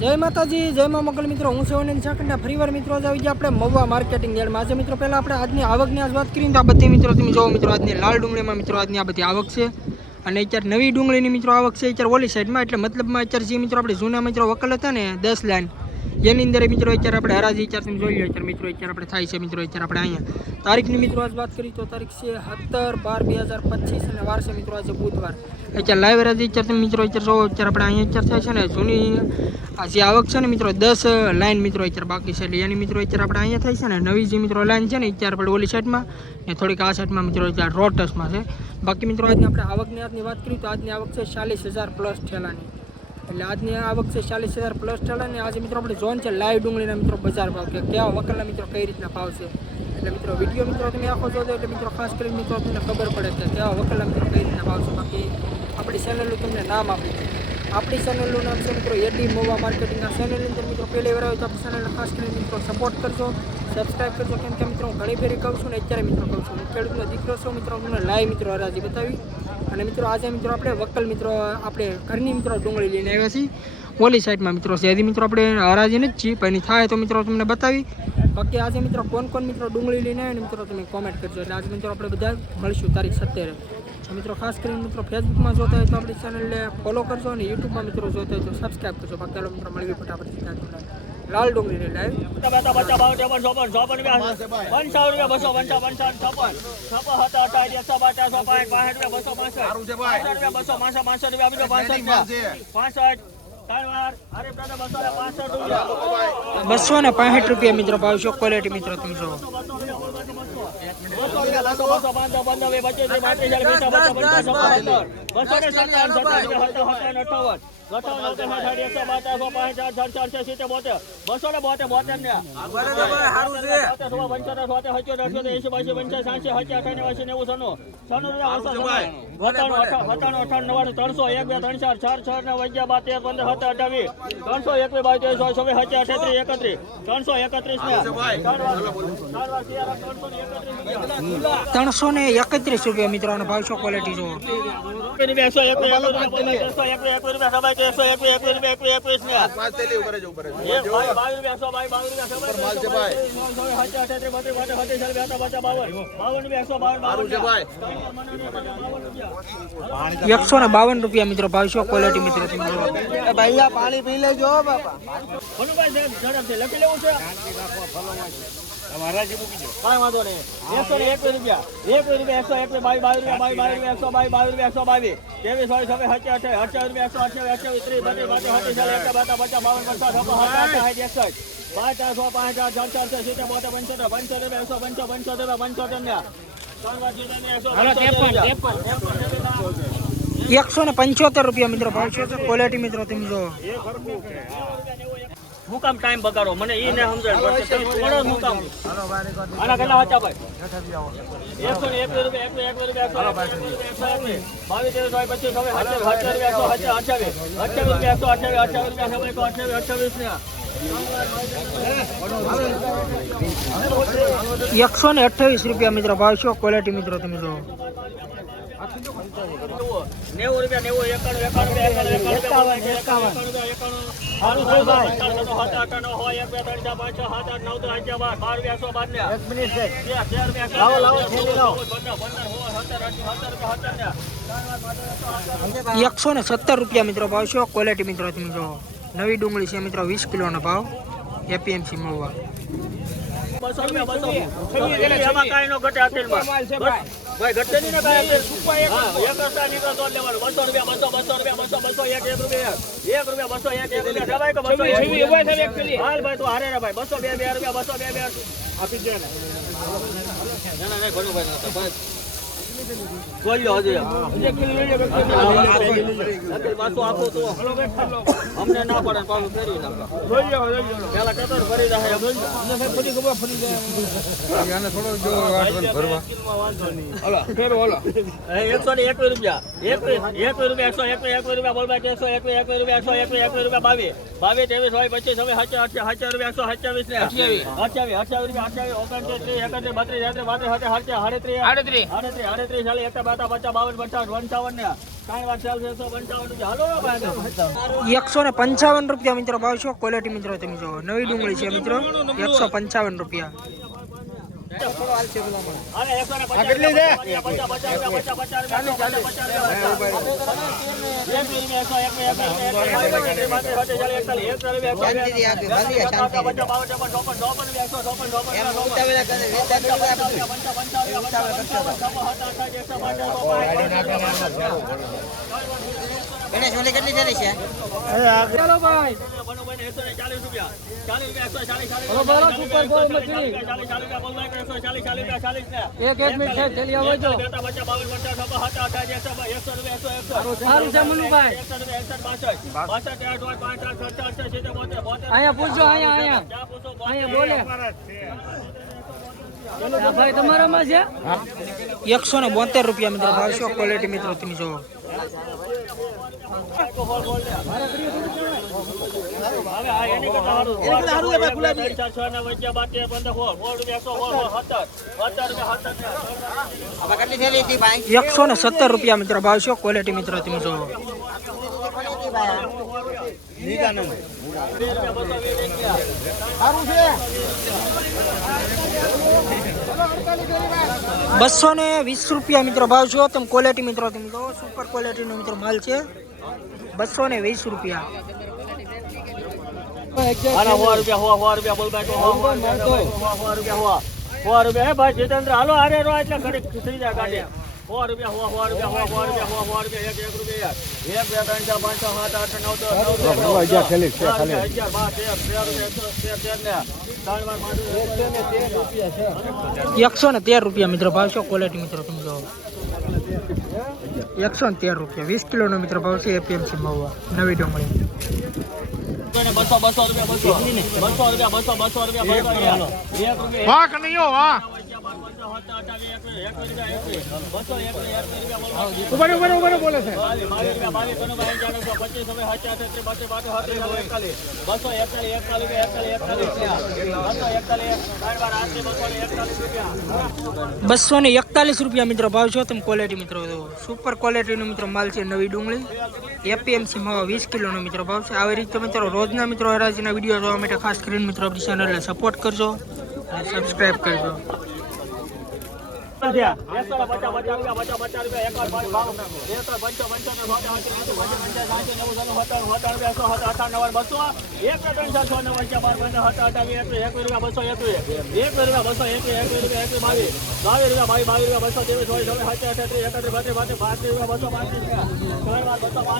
જય માતાજી, જય મા મોગલ મિત્રો, હું સેવન ચાકંડા ફરીવાર મિત્રો આવી ગયા આપણે મહુવા માર્કેટિંગ યાર્ડમાં. આજે મિત્રો પહેલાં આપણે આજની આવકની આજ વાત કરીએ તો આ બધી મિત્રો તમે જોવો મિત્રો આજની લાલ ડુંગળીમાં મિત્રો આજની આ બધી આવક છે. અને અત્યારે નવી ડુંગળીની મિત્રો આવક છે અત્યારે ઓલી સાઈડમાં, એટલે મતલબમાં અત્યારે જે મિત્રો આપણે જૂના મિત્રો વકલ હતા ને 10 લાઈન એની અંદર મિત્રો અત્યારે આપણે હરાજી અત્યારે તમે જોઈ લો અત્યારે મિત્રો અત્યારે આપણે થાય છે મિત્રો અત્યારે આપણે અહીંયા તારીખની મિત્રો આજ વાત કરીએ તો તારીખ છે 17/12/2025 અને વાર છે મિત્રો આજે બુધવાર. અત્યારે લાઈવ હરાજી અત્યારે તમે મિત્રો અત્યારે જોવો અત્યારે આપણે અહીંયા અત્યારે થાય છે ને જૂની આ જે આવક છે ને મિત્રો 10 લાઈન મિત્રો અત્યારે બાકી છે, એટલે એની મિત્રો અત્યારે આપણે અહીંયા થાય છે ને નવી જે મિત્રો લાઈન છે ને અત્યારે આપણે ઓલી સાઈડમાં ને થોડીક આ સાઈડમાં મિત્રો અત્યારે રોટસમાં છે. બાકી મિત્રો આજની આપણે આવકની વાત કરીએ તો આજની આવક છે 40,000 પ્લસ ઠેલાની, એટલે આજની આવક છે 40,000 પ્લસ ઠેલાની. આજે મિત્રો આપણે જોન છે લાઈવ ડુંગળીના મિત્રો બજાર ભાવ કે કેવા વકલના મિત્રો કઈ રીતના ભાવ છે, એટલે મિત્રો વિડીયો મિત્રો તમે આખો જોજો એટલે મિત્રો ખાસ કરીને મિત્રો તમને ખબર પડે કે કેવા વકલના મિત્રો કઈ રીતના ભાવ છે. બાકી આપણી ચેનલનું તમને નામ આપી છે, આપણી ચેનલનું નામ છે મિત્રો એડી મહુવા માર્કેટિંગ. આ ચેનલની અંદર મિત્રો પહેલી વાર આવે તો આપણી ચેનલને ખાસ કરીને મિત્રો સપોર્ટ કરજો, સબસ્ક્રાઈબ કરજો, કેમ કે મિત્રો હું ઘણી ફેરી કહું છું ને અત્યારે મિત્રો કહું છું હું ખેડૂતનો દીકરો છું મિત્રો, તમને લાઈવ મિત્રો હરાજી બતાવી. અને મિત્રો આજે મિત્રો આપણે વકલ મિત્રો આપણે ઘરની મિત્રો ડુંગળી લઈને આવ્યા છીએ ઓલી સાઈડમાં મિત્રો છે, હજી મિત્રો આપણે હરાજી નથી છીએ પણ થાય તો મિત્રો તમને બતાવી. બાકી આજે મિત્રો કોણ મિત્રો ડુંગળી લઈને આવે ને મિત્રો તમે કોમેન્ટ કરજો, એટલે આજે મિત્રો આપણે બધા મળીશું તારીખ 17. મિત્રો ખાસ કરીને મિત્રો ફેસબુકમાં જોતા હોય તો આપણી ચેનલને ફોલો કરજો અને યુટ્યુબમાં મિત્રો જોતા હોય તો સબસ્ક્રાઈબ કરજો. બાકી મિત્રો મળવી ફટાફટ લાલ ડુંગળી લાઈવ ₹265 મિત્રો ભાવ છો ક્વોલિટી મિત્રો તમે જો ₹331 મિત્રો ભાવ છો ક્વોલિટી જો ₹152 મિત્રો ભાવ છો ક્વોલિટી મિત્રો ભૈયા પાણી પી લેજો બાપા. લખી લેવું છે કાંઈ વાંધો નહીં. ₹175 મિત્રો ભાવ છે ક્વોલિટી મિત્રો તમે જો હું કામ ટાઈમ બગાડો મને એ ને સમજણ પડશે તમે થોડો હું કામ આના કેટલા હતા ભાઈ ₹128 મિત્રો ભાવ છો ક્વોલિટી મિત્રો તમે જો ₹170 મિત્રો ભાવ છો ક્વોલિટી મિત્રો તમે જો નવી ડુંગળી છે મિત્રો 20 કિલોનો ભાવ એપીએમસી મહુવા. ભાઈ ઘટે નહીં ને કાંઈ એક રસ્તા નીકળો તો લેવાનું ₹200 હાલ ભાઈ તું હારે રે ભાઈ ₹202 આપી દે ને ના ઘણું ભાઈ જોઈ લો હજી પાછું આપો તો અમને ના પડે પાછું ફેરવી નાખો પેલા કતર ફરી જાય થોડો જો ભરવા ₹121 બોલ ભાઈ ₹121 22 23 25 હવે ₹127 ને 28 33 ચાલે 51 52 55 55 ને કાંઈ વાત ચાલશે 155 હાલો ભાઈ 155 રૂપિયા મિત્રો ભાવ છે ક્વોલિટી મિત્રો તમે જો નવી ડુંગળી છે મિત્રો 155 રૂપિયા ગણેશ ઓલી કેટલી થયેલી છે? ચાલો ભાઈ 40 રૂપિયા એક મિનિટ છે થેલી આવો જો સારું છે મનુભાઈ અહીંયા પૂછજો અહીંયા બોલે ભાઈ તમારામાં છે 172 રૂપિયા મિત્રો ભાવ છે ક્વોલિટી મિત્રો તમે જોવો કેટલી થયેલી હતી ભાઈ? 170 રૂપિયા મિત્રો ભાવ છે ક્વોલિટી મિત્રો તમે જોવો ₹220 રૂપિયા મિત્રો ભાવ છો તમે ક્વોલિટી મિત્રો તમે જોવો સુપર ક્વોલિટી નો મિત્રો માલ છે 220 રૂપિયા ભાઈ જીતેન્દ્ર હાલો હારે રો એટલે ઘડી ખીચડી જાય કાઢે ₹100 ₹100 ₹113 રૂપિયા મિત્રો ભાવ છો ક્વોલિટી મિત્રો તમે જોવો 113 રૂપિયા 20 કિલો નો મિત્રો ભાવ છે એપીએમસી મહુવા નવી ડુંગળી 200 રૂપિયા મિત્રો ભાવ છો તમે ક્વોલિટી મિત્રો સુપર ક્વોલિટી નો મિત્રો માલ છે નવી ડુંગળી એપીએમસી માં 20 કિલો નો મિત્રો ભાવ છે આવી રીતે મિત્રો રોજના મિત્રો હરાજીના વિડીયો જોવા માટે ખાસ કરીને મિત્રો આપણી ચેનલને સપોર્ટ કરજો અને સબસ્ક્રાઇબ કરજો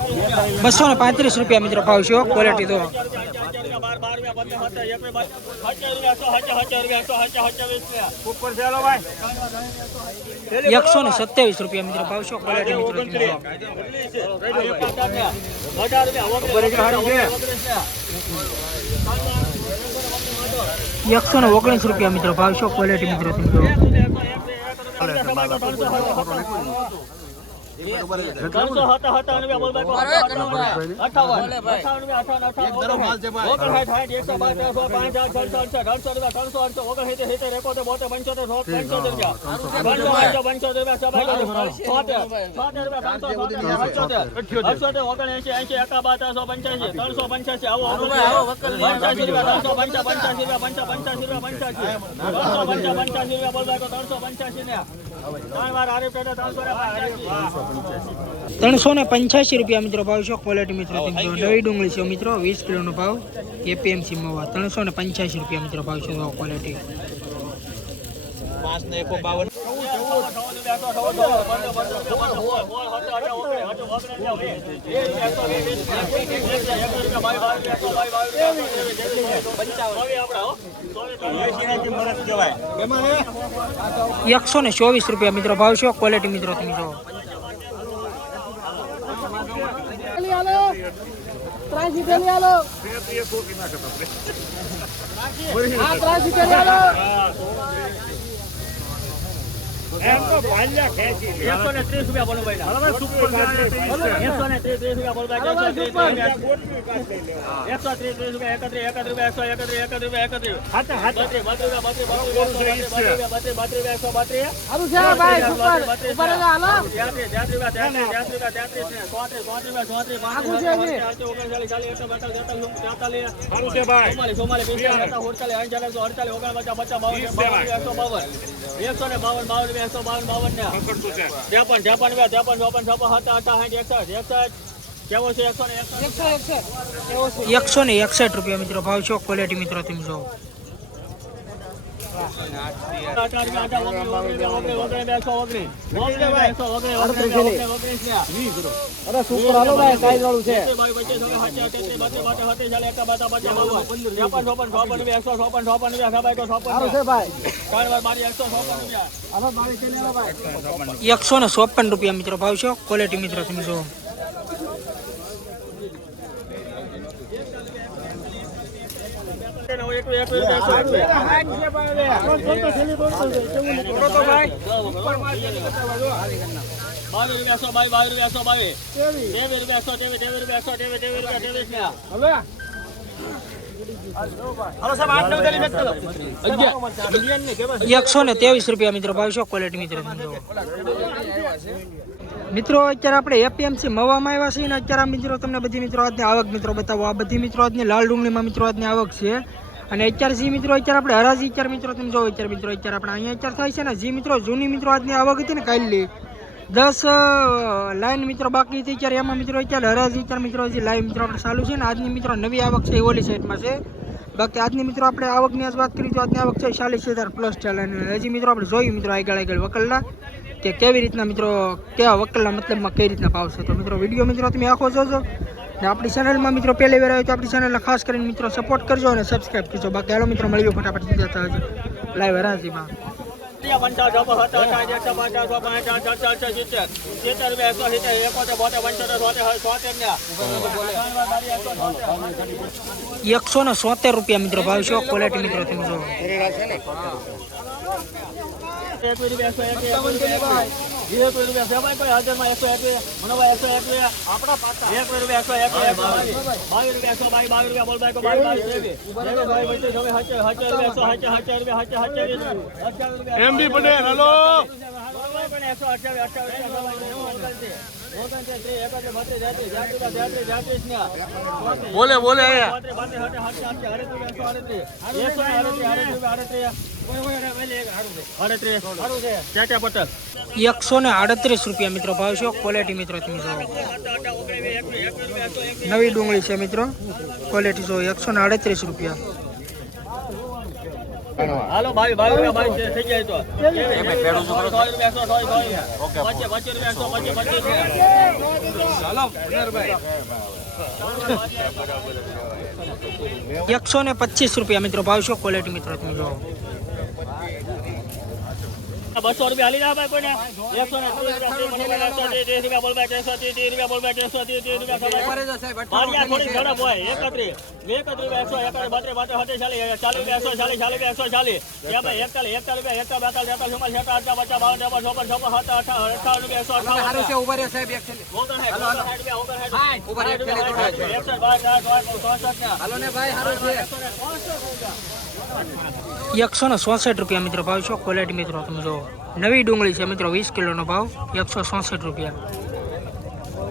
₹235 મિત્રો ભાવ છે ક્વોલિટી તો 127 રૂપિયા મિત્રો ભાવ છો ક્વોલિટી મિત્રો 119 રૂપિયા મિત્રો ભાવ છો ક્વોલિટી મિત્રો ₹385 મિત્રો ભાવ છે ક્વોલિટી મિત્રો નવી ડુંગળી છે મિત્રો 20 કિલો નો ભાવ એપીએમસી મહુવા 385 રૂપિયા મિત્રો ભાવ છે ક્વોલિટી 124 રૂપિયા મિત્રો ભાવ છે ક્વોલિટી મિત્રો તમે જો 130 રૂપિયા બોલો ભાઈ. 130 રૂપિયા બોલો ભાઈ. 130 રૂપિયા 31 રૂપિયા 161 રૂપિયા મિત્રો ભાવ છે. ક્વોલિટી મિત્રો તમે જો. ભાઈ 154 રૂપિયા મિત્રો ભાવ છે. ક્વોલિટી મિત્રો તમે જો. ₹123 રૂપિયા મિત્રો ભાવ છે. ક્વોલિટી મિત્રો તમે જો. મિત્રો અત્યારે આપણે એપીએમસી મવામાં આવ્યા છીએ અને અત્યારે મિત્રો તમને બધી મિત્રો આજની આવક મિત્રો બતાવો. આ બધી મિત્રો આજની લાલ ડુંગળીમાં મિત્રો આજની આવક છે. અને અત્યારે જે મિત્રો અત્યારે આપણે હરાજી અત્યારે મિત્રો તમે જો અત્યારે મિત્રો અત્યારે આપણે અહીંયા અત્યારે થાય છે ને જે મિત્રો જૂની મિત્રો આજની આવક હતી ને કાલની 10 લાઈન મિત્રો બાકી હતી અત્યારે એમાં મિત્રો અત્યારે હરાજી અત્યારે મિત્રો હજી લાઈવ મિત્રો આપણે ચાલુ છે ને આજની મિત્રો નવી આવક છે એ ઓલી સાઈડમાં છે. બાકી આજની મિત્રો આપણે આવકની આજ વાત કરી તો આજની આવક છે 40,000 પ્લસ ચાલે. હજી મિત્રો આપણે જોયું મિત્રો આગળ વકલના કે કેવી રીતના મિત્રો કેવા વકલના મતલબમાં કઈ રીતના ભાવ છે. તો મિત્રો વિડીયો મિત્રો તમે આખો જોજો ને આપણી ચેનલમાં મિત્રો પહેલી વાર આવ્યો તો આપણી ચેનલને ખાસ કરીને મિત્રો સપોર્ટ કરજો અને સબસ્ક્રાઈબ કરજો. બાકી હાલો મિત્રો મળ્યો ફટાફટ સીધા થાય લાઈવ હરાજીમાં. 170 રૂપિયા મિત્રો ભાવ છે. ક્વોલિટી મિત્રો તમે જો. એમબી પટેલ હેલો બોલે બોલે પટેલ 138 રૂપિયા મિત્રો ભાવ છે. ક્વોલિટી મિત્રો તમે જો. નવી ડુંગળી છે મિત્રો. ક્વોલિટી જો 138 રૂપિયા. હાલો ભાઈ ભાઈ થઈ જાય તો 125 રૂપિયા મિત્રો ભાવ છે. ક્વોલિટી મિત્રો તમે જો. 200 રૂપિયા હાલી જા ભાઈ કોઈને 130 રૂપિયા બોલ ભાઈ 130 રૂપિયા બોલ ભાઈ 130 રૂપિયા મારી થોડી ઝડપ હોય 31 રૂપિયા 164 રૂપિયા મિત્રો ભાવ છે. ક્વોલિટી મિત્રો તમે જો. નવી ડુંગળી છે મિત્રો 20 કિલોનો ભાવ 164 રૂપિયા.